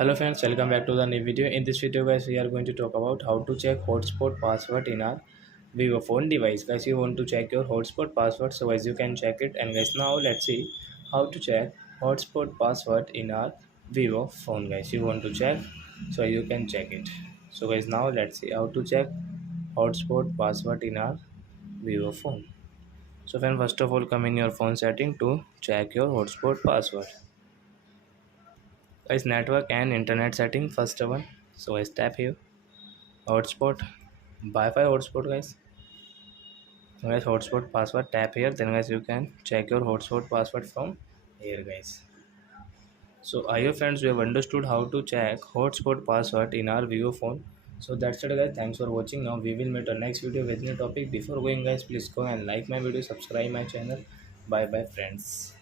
Hello friends, welcome back to the new video. In this video guys, we are going to talk about how to check hotspot password in our vivo phone device. Guys, you want to check your hotspot password, so guys you can check it. And guys, now let's see how to check hotspot password in our vivo phone. Guys, you want to check, so you can check it. So guys, now let's see how to check hotspot password in our vivo phone. So friend, first of all, come in your phone setting to check your hotspot password. Guys, network and internet setting, first one. So guys, tap here hotspot, wi-fi hotspot. Guys, hotspot password, tap here. Then guys, you can check your hotspot password from here guys. So I hope friends, we have understood how to check hotspot password in our vivo phone. So that's it guys, thanks for watching. Now we will meet our next video with new topic. Before going guys, please go and like my video, subscribe my channel. Bye bye friends.